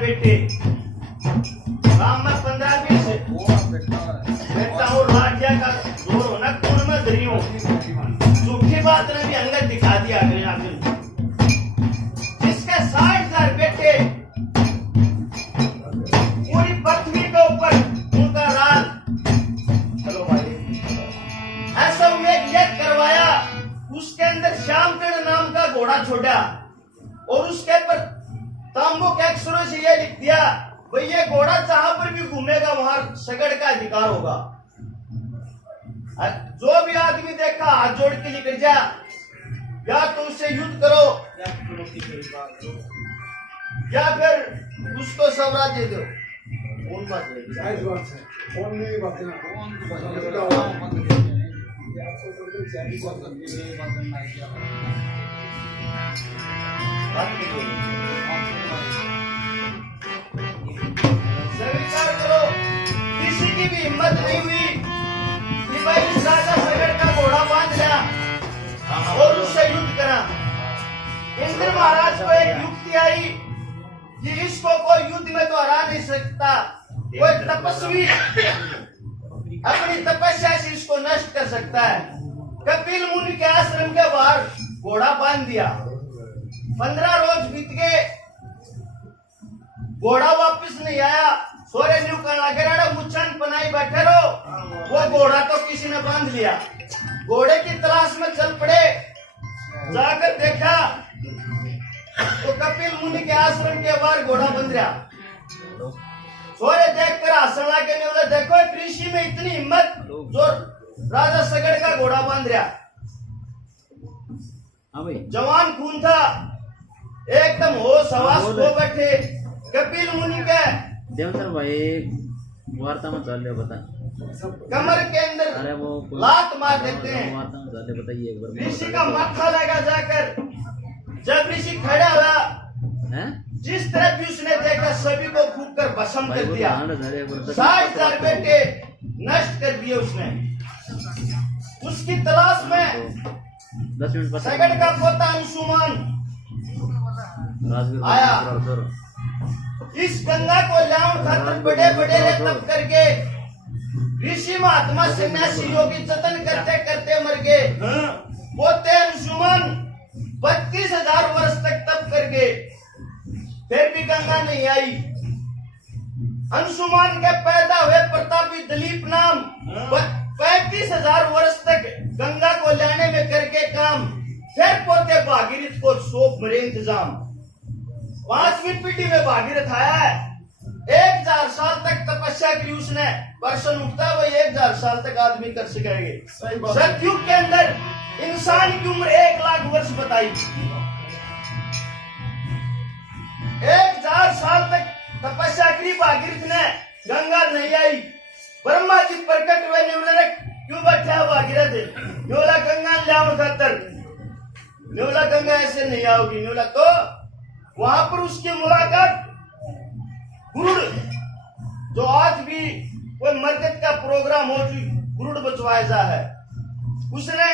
बेटे राम में 15-20 बेटा और राज्य का जोर होना कौन में धरियों झूठी बात ने भी अंगत दिखा दिया अगले आगे जिसके 60,000 बेटे पूरी पृथ्वी के ऊपर उनका राज। चलो भाई ऐसा में यज्ञ करवाया, उसके अंदर श्यामचंद्र नाम का घोड़ा छोड़ा और उसके पर तांबू के अक्षरों से ये लिख दिया भाई ये घोड़ा जहां पर भी घूमेगा वहां सगड़ का अधिकार होगा। जो भी आदमी देखा हाथ जोड़ के निकल जा, या तो उससे युद्ध करो या फिर उसको स्वराज्य दो। कौन बात है? कौन नहीं बात है? स्वीकार करो, किसी की भी हिम्मत नहीं हुई कि भाई इस राजा सगड़ का घोड़ा बांध लिया और उससे युद्ध करा। इंद्र महाराज को एक युक्ति आई कि इसको कोई युद्ध में तो हरा नहीं सकता, कोई तपस्वी अपनी तपस्या से इसको नष्ट कर सकता है। कपिल मुनि के आश्रम के बाहर घोड़ा बांध दिया। 15 रोज बीत गए, घोड़ा वापस नहीं आया। सोरे न्यू करना मुच्छन पनाई बैठे रहो, वो घोड़ा तो किसी ने बांध लिया। घोड़े की तलाश में चल पड़े, जाकर देखा तो कपिल मुनि के आश्रम के बाहर घोड़ा बंध रहा। सोरे देखकर हंसने लगे, बोले देखो कृषि में इतनी हिम्मत जो राजा सगड़ का घोड़ा बांध रहा। जवान खून था, एकदम होश हवास हो बैठे। कपिल मुनि के देवतर भाई वार्ता में चल रहे बता कमर के अंदर अरे वो लात मार देते हैं। वार्ता में चल रहे बताइए एक बार। ऋषि का माथा लगा जाकर जब ऋषि खड़ा हुआ, जिस तरह भी उसने देखा सभी को फूंक कर भस्म कर दिया। 60,000 बेटे नष्ट कर दिए उसने। उसकी तलाश में 10 मिनट सगड़ का पोता अंशुमान आया। इस गंगा को लाऊं खातिर बड़े बड़े तप करके ऋषि महात्मा सन्यासी योगी जतन करते करते मर गए। पोते अंशुमान 32,000 वर्ष तक तप करके फिर भी गंगा नहीं आई। अंशुमान के पैदा हुए प्रतापी दिलीप नाम 35,000 वर्ष तक गंगा को लाने में करके काम। फिर पोते भागीरथ को सौंप मरे इंतजाम। 5वीं पीढ़ी में भागीरथ आया है। 1000 साल तक तपस्या की उसने। पर्सन उठता है वही 1000 साल तक आदमी कर सकेंगे। सतयुग के अंदर इंसान की उम्र 1 लाख वर्ष बताई। 1000 साल तक तपस्या की भागीरथ ने, गंगा नहीं आई। ब्रह्मा जी प्रकट हुए, बोले क्यों बैठा भागीरथ? बोला गंगा लाओ खातर। बोला गंगा ऐसे नहीं आओगी। बोला तो वहां पर उसकी मुलाकात गुरुड़, जो आज भी कोई मरकत का प्रोग्राम हो चुकी गुरुड़ बचवाया है, उसने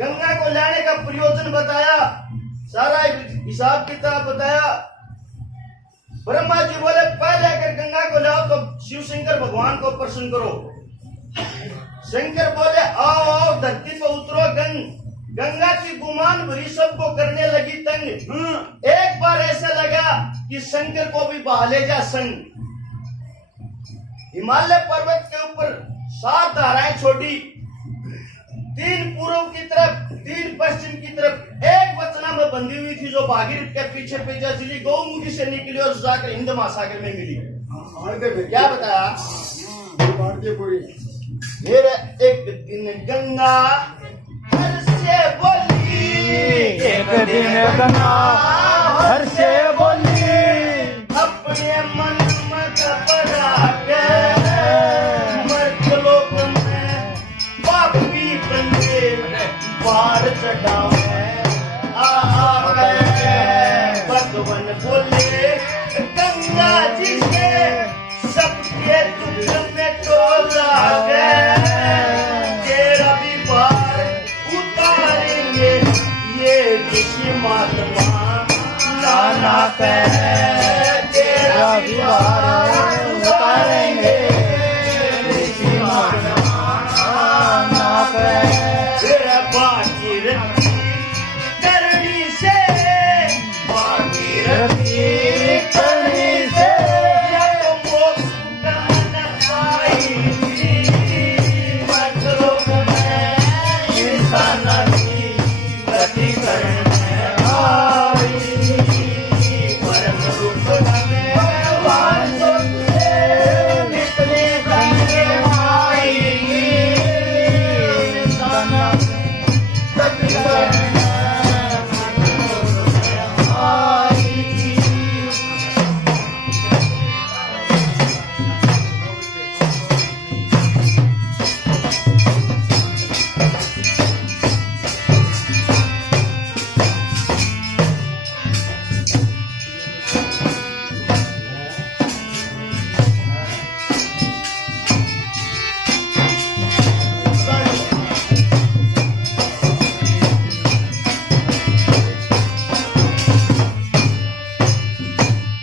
गंगा को लाने का प्रयोजन बताया, सारा हिसाब किताब बताया। ब्रह्मा जी बोले पहले अगर गंगा को लाओ तो शिव शंकर भगवान को प्रसन्न करो। शंकर बोले आओ आओ धरती पर उतरो गंगा की गुमान भरी सबको करने लगी तंग। एक बार ऐसा लगा कि शंकर को भी बहा ले जा संग। हिमालय पर्वत के ऊपर 7 धाराएं छोड़ी, 3 पूर्व की तरफ 3 पश्चिम की तरफ, एक वचना में बंधी हुई थी जो भागीरथ के पीछे पीछे चली, गौमुखी से निकली और जाकर हिंद महासागर में मिली। क्या बताया? फिर एक दिन गंगा हर से बोली, एक दिन गंगा हर से बोली, अपने मन में घबरा के मर्दलोक में पापी बंदे पार चढ़ावे आ गए। भगवान बोले गंगा जी से सबके दुख में टोला गए, तेरा भी पार उतारेंगे ये ऋषि महात्मा नाना पे, तेरा भी पार उतारेंगे ऋषि महात्मा नाना पे। फिर भागीरथी करनी से, भागीरथी करनी से जब मोक्ष न पाई, मर्दलोक में इंसान की गति करने आई, परम रूप में वासो से निकले गंगे माई, इंसान गति करने आई।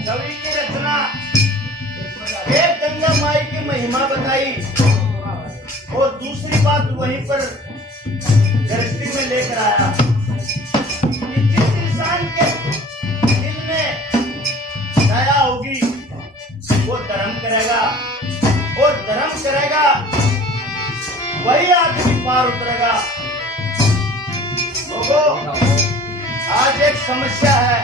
कवि की रचना, एक गंगा माई की महिमा बताई और दूसरी बात वहीं पर गृहस्थी में लेकर आया कि जिस इंसान के दिल में दया होगी वो धर्म करेगा, और धर्म करेगा वही आदमी पार उतरेगा। लोगों, आज एक समस्या है,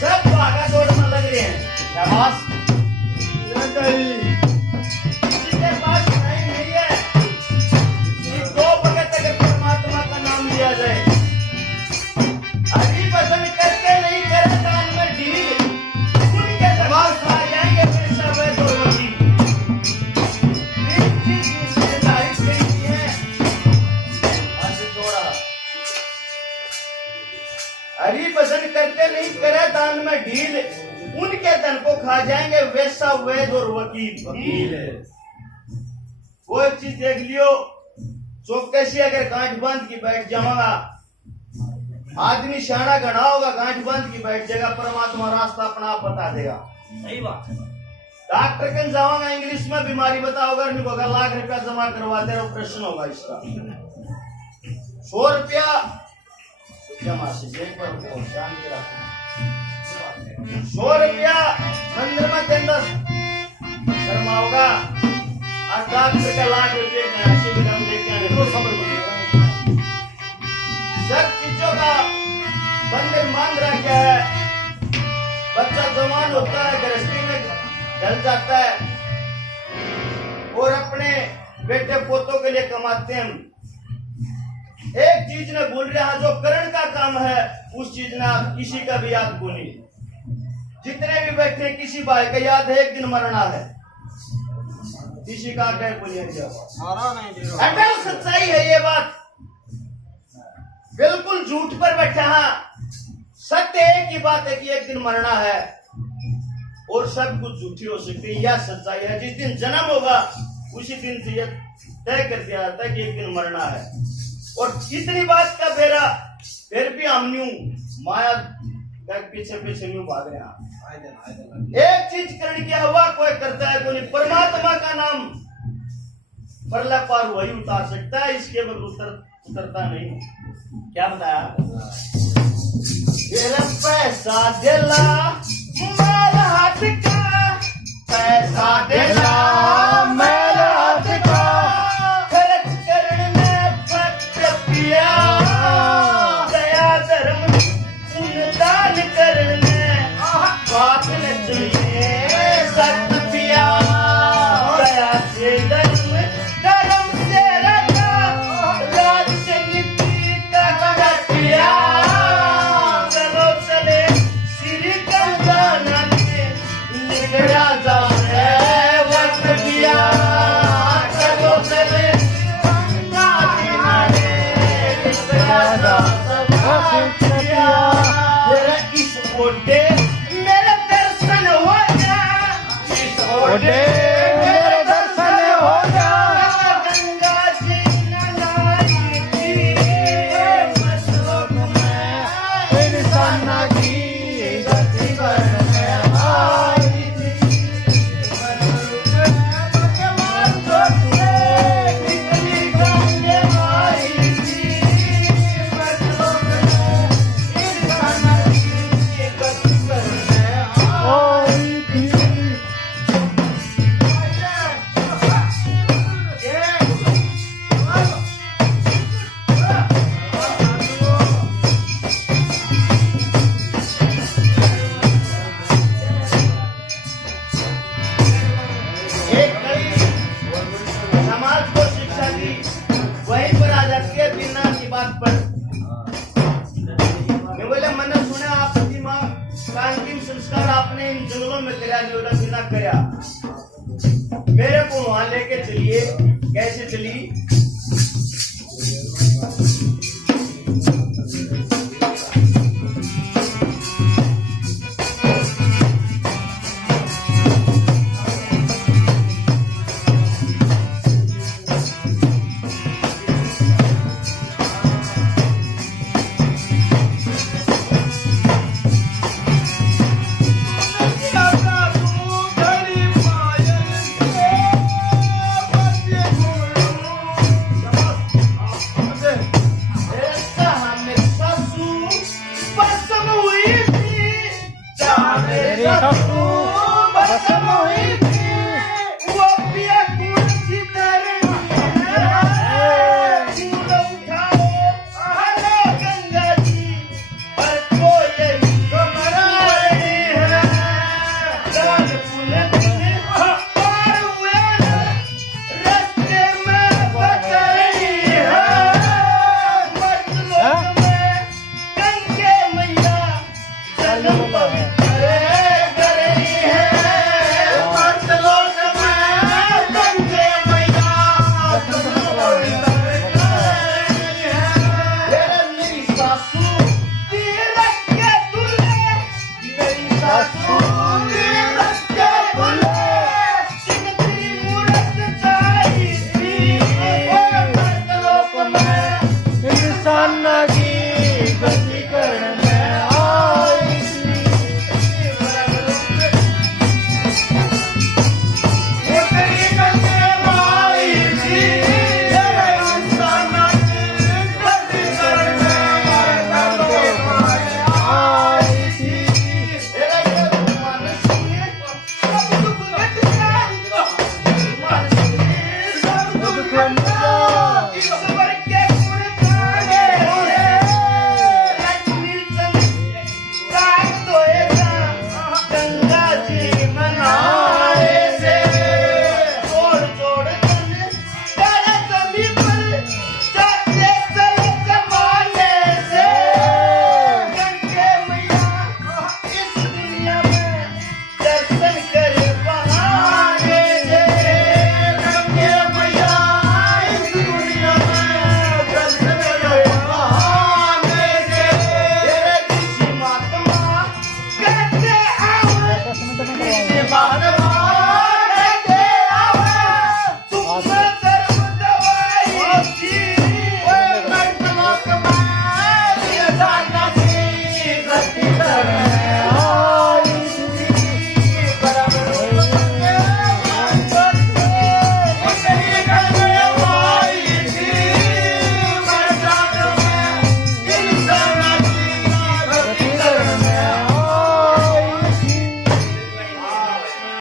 सब भागा दौड़ में लग रहे हैं। शाबाश, किसी के पास टाइम नहीं है कि 2 वक्त अगर परमात्मा का नाम लिया जाए। हरि भजन करते नहीं करे दान में ढील, उनके दबाव खा जाएंगे फिर सब है दोषी। 3 चीज निर्धारित करी है, आज थोड़ा हरि भजन करते नहीं करे दान में ढील, उनके धन को खा जाएंगे वैसा वैद और वकील। वो एक चीज देख लियो, चौकसी अगर गांठ बांध की बैठ जाऊंगा, आदमी शाना घना होगा, गांठ बांध की बैठ जाएगा, परमात्मा रास्ता अपना आप बता देगा। सही बात। डॉक्टर कन जाऊंगा, इंग्लिश में बीमारी बताओगा, नहीं होगा, लाख रुपया जमा करवा दे, ऑपरेशन होगा इसका। 100 रुपया जमा से जेब पर शांति रखो, 100 रुपया मंदिर में देंदा शर्मा होगा, और डॉक्टर का लाख रुपये का शिविर हम लेके आने तो खबर पड़ेगा। सब चीजों का बंधन मान रखा है। बच्चा जवान होता है, गृहस्थी में ढल जाता है और अपने बेटे पोतों के लिए कमाते हैं। एक चीज ने भूल रहा, जो करण का काम है उस चीज ने आप किसी का भी याद भूली। जितने भी बैठे किसी भाई का याद है एक दिन मरना है, किसी का क्या भूलिए। अटल सच्चाई है ये बात, बिल्कुल झूठ पर बैठा है। सत्य एक ही बात है कि एक दिन मरना है और सब कुछ झूठी हो सकती है, यह सच्चाई है। जिस दिन जन्म होगा उसी दिन से यह तय कर दिया जाता है कि एक दिन मरना है। और इतनी बात का बेरा फिर भी हम न्यू माया पीछे पीछे न्यू भाग रहे हैं। एक चीज करने की हवा कोई करता है, कोई परमात्मा का नाम परला पार वही उतार सकता है, इसके बगैर उतरता नहीं। क्या बताया? तेरा पैसा दिला माल हाथ का, पैसा दिला मैं से धर्म धर्म से रखा राजनीति तक रखिया चलो चले श्री कंगन निगड़ा जाए वक्त किया चलो चले इस ओटे मेरे दर्शन हो जा इस ओटे मेरे दर्शन हो जा गंगा जी नहाई थी मशरक़ में इंसान की गति करने आई थी भगवान तो निकली गंगे आई थी मशरक़ में इंसान की गति करने आई थी एक कड़ी समाज को शिक्षा दी वहीं पर आ जाती है बिना की बात पर मैं बोले मैंने सुना आपकी माँ का अंतिम संस्कार आपने इन जंगलों में करा जो बिना करा मेरे को वहां लेके चलिए कैसे चली मेरी ससु बसम हुई थी वो पिया कौन सी तरह फूल उठाओ हलो गंगा जी पर कोई कमराई है राज पुनः पार हुए रास्ते में बदली है मतलोक में गंगे मैया जन्म पवित्र कर रही है मतलोक में गंगे मैया जन्म पवित्र कर रही है मेरी सासू तीरथ के दूल्हे मेरी सासू तीरथ के दूल्हे चिन्हती मूरत चाही थी मतलोक में इंसान की गति करने आई थी आई थी दुख